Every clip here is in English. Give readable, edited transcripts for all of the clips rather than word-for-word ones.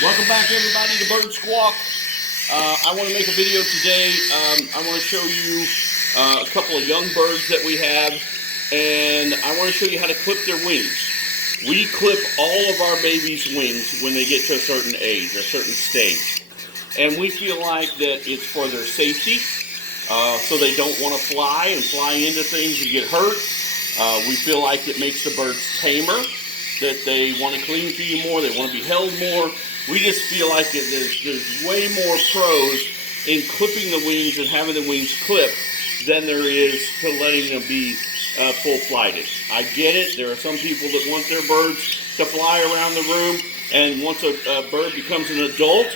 Welcome back, everybody, to Bird Squawk. I want to make a video today. I want to show you a couple of young birds that we have, and I want to show you how to clip their wings. We clip all of our babies' wings when they get to a certain age, a certain stage. And we feel like that it's for their safety, so they don't want to fly into things and get hurt. We feel like it makes the birds tamer, that they want to cling to you more, they want to be held more. We just feel like there's way more pros in clipping the wings and having the wings clipped than there is to letting them be full-flighted. I get it. There are some people that want their birds to fly around the room, and once a bird becomes an adult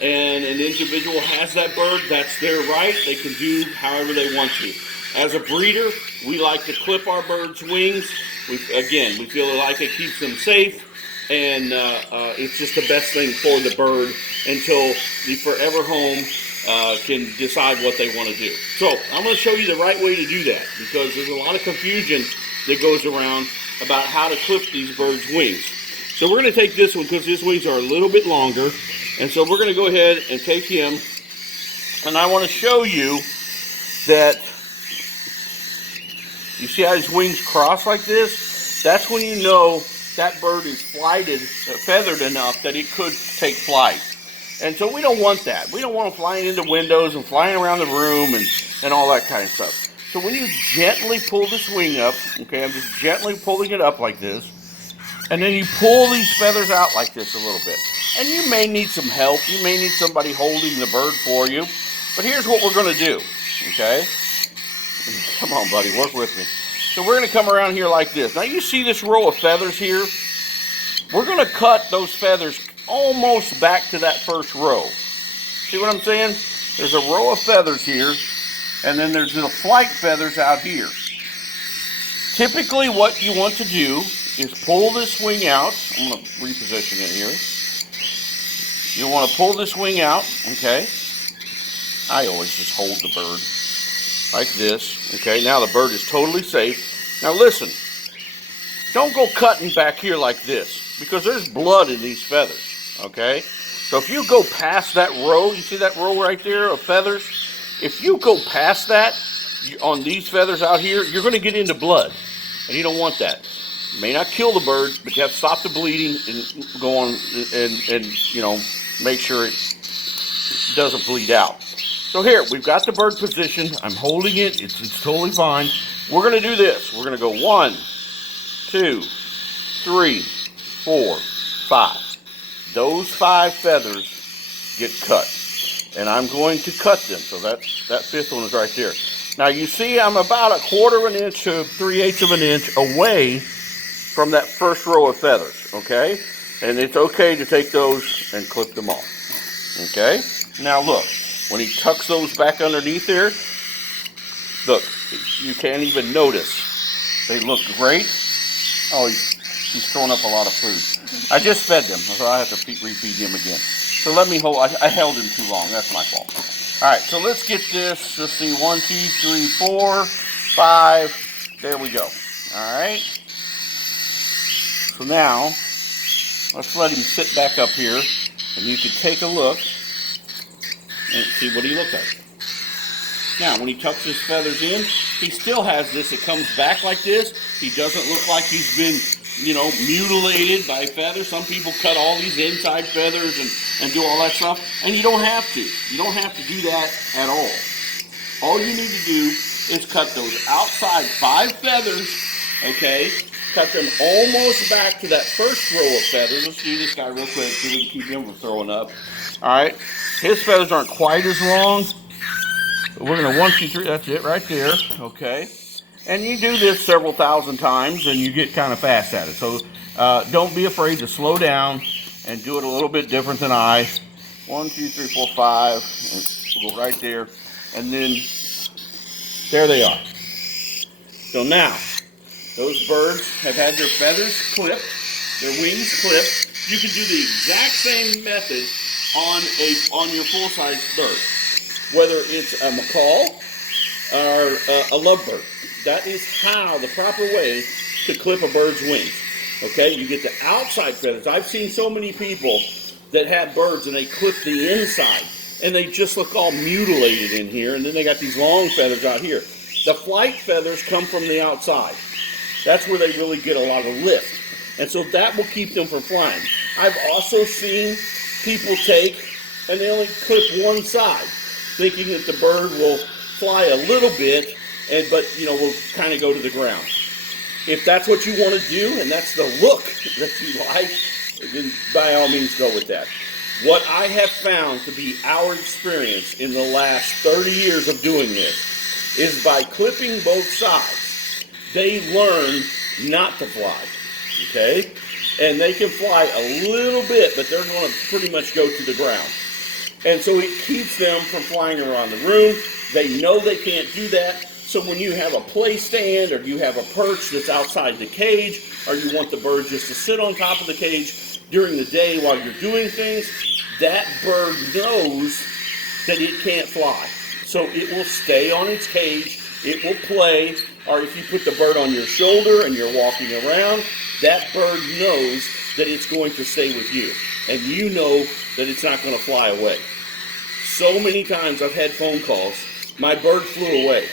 and an individual has that bird, that's their right. They can do however they want to. As a breeder, we like to clip our birds' wings. We feel like it keeps them safe, and it's just the best thing for the bird until the forever home can decide what they want to do. So I'm going to show you the right way to do that, because there's a lot of confusion that goes around about how to clip these birds' wings. So we're going to take this one because his wings are a little bit longer, and so we're going to go ahead and take him, and I want to show you that. You see how his wings cross like this? That's when you know that bird is feathered enough that it could take flight. And so we don't want that. We don't want them flying into windows and flying around the room and all that kind of stuff. So when you gently pull this wing up, okay, I'm just gently pulling it up like this, and then you pull these feathers out like this a little bit. And you may need some help. You may need somebody holding the bird for you. But here's what we're going to do, okay? Come on, buddy, work with me. So we're going to come around here like this. Now you see this row of feathers here? We're going to cut those feathers almost back to that first row. See what I'm saying? There's a row of feathers here, and then there's the flight feathers out here. Typically what you want to do is pull this wing out. I'm going to reposition it here. You want to pull this wing out, okay? I always just hold the bird like this, okay? Now the bird is totally safe. Now listen, don't go cutting back here like this, because there's blood in these feathers, okay? So if you go past that row, you see that row right there of feathers? If you go past that on these feathers out here, you're going to get into blood, and you don't want that. You may not kill the bird, but you have to stop the bleeding and go on and you know, make sure it doesn't bleed out. So here, we've got the bird positioned. I'm holding it. It's totally fine. We're going to do this. We're going to go 1, 2, 3, 4, 5. Those 5 feathers get cut. And I'm going to cut them. So that 5th one is right there. Now you see I'm about 1/4 of an inch to 3/8 of an inch away from that first row of feathers. Okay? And it's okay to take those and clip them off. Okay? Now look. When he tucks those back underneath there, look, you can't even notice. They look great. Oh, he's throwing up a lot of food. I just fed them, so I have to refeed him again. So let me hold, I held him too long, that's my fault. All right, so let's get this, let's see, 1, 2, 3, 4, 5, there we go. All right. So now, let's let him sit back up here, and you can take a look and see what he looks like. Now, when he tucks his feathers in, he still has this. It comes back like this. He doesn't look like he's been, you know, mutilated by feathers. Some people cut all these inside feathers and do all that stuff, and you don't have to. You don't have to do that at all. All you need to do is cut those outside 5 feathers, okay? Cut them almost back to that first row of feathers. Let's do this guy real quick so we can keep him from throwing up. All right. His feathers aren't quite as long. But we're going to 1, 2, 3. That's it right there. Okay. And you do this several thousand times and you get kind of fast at it. So don't be afraid to slow down and do it a little bit different than I. 1, 2, 3, 4, 5. And we'll go right there. And then there they are. So now, those birds have had their feathers clipped, their wings clipped. You can do the exact same method on your full-size bird, whether it's a macaw or a lovebird. That is how, the proper way to clip a bird's wings. Okay, you get the outside feathers. I've seen so many people that have birds and they clip the inside and they just look all mutilated in here, and then they got these long feathers out here. The flight feathers come from the outside. That's where they really get a lot of lift. And so that will keep them from flying. I've also seen people take and they only clip one side, thinking that the bird will fly a little bit, but will kind of go to the ground. If that's what you want to do and that's the look that you like, then by all means go with that. What I have found to be our experience in the last 30 years of doing this is by clipping both sides, they learn not to fly, okay? And they can fly a little bit, but they're going to pretty much go to the ground. And so it keeps them from flying around the room. They know they can't do that. So when you have a play stand or you have a perch that's outside the cage, or you want the bird just to sit on top of the cage during the day while you're doing things, that bird knows that it can't fly. So it will stay on its cage, it will play, or if you put the bird on your shoulder and you're walking around, that bird knows that it's going to stay with you. And you know that it's not going to fly away. So many times I've had phone calls, my bird flew away.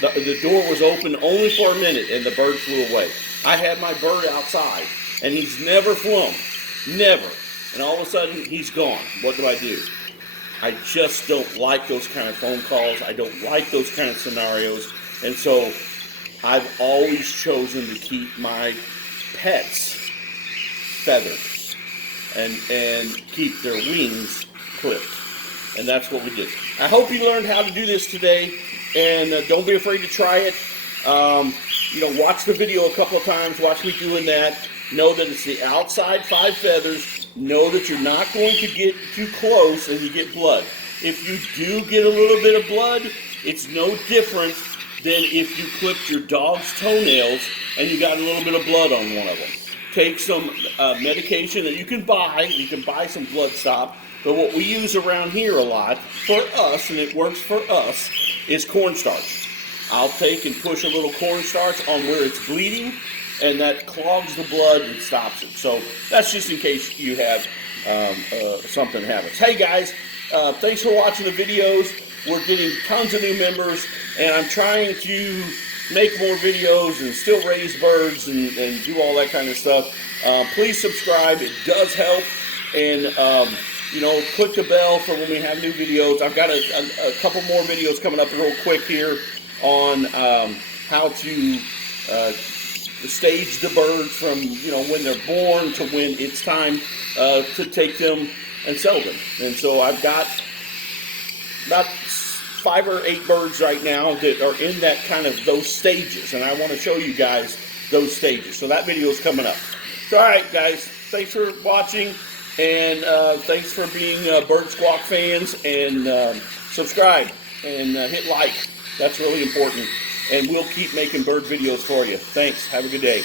The door was open only for a minute and the bird flew away. I had my bird outside and he's never flown. Never. And all of a sudden he's gone. What do? I just don't like those kind of phone calls. I don't like those kind of scenarios. And so I've always chosen to keep my pets feathered and keep their wings clipped. And that's what we did. I hope you learned how to do this today. And don't be afraid to try it. Watch the video a couple of times. Watch me doing that. Know that it's the outside 5 feathers. Know that you're not going to get too close and you get blood. If you do get a little bit of blood, it's no different than if you clipped your dog's toenails and you got a little bit of blood on one of them. Take some medication that you can buy. You can buy some blood stop. But what we use around here a lot for us, and it works for us, is cornstarch. I'll take and push a little cornstarch on where it's bleeding, and that clogs the blood and stops it. So that's just in case you have something happens. Hey guys, thanks for watching the videos. We're getting tons of new members, and I'm trying to make more videos and still raise birds and do all that kind of stuff. Please subscribe. It does help. And click the bell for when we have new videos. I've got a couple more videos coming up real quick here on how to stage the birds from when they're born to when it's time to take them and sell them. And so I've got about 5 or 8 birds right now that are in that kind of those stages, and I want to show you guys those stages. So that video is coming up. So, all right, guys, thanks for watching. And thanks for being Bird Squawk fans, and subscribe and hit like. That's really important. And we'll keep making bird videos for you. Thanks. Have a good day.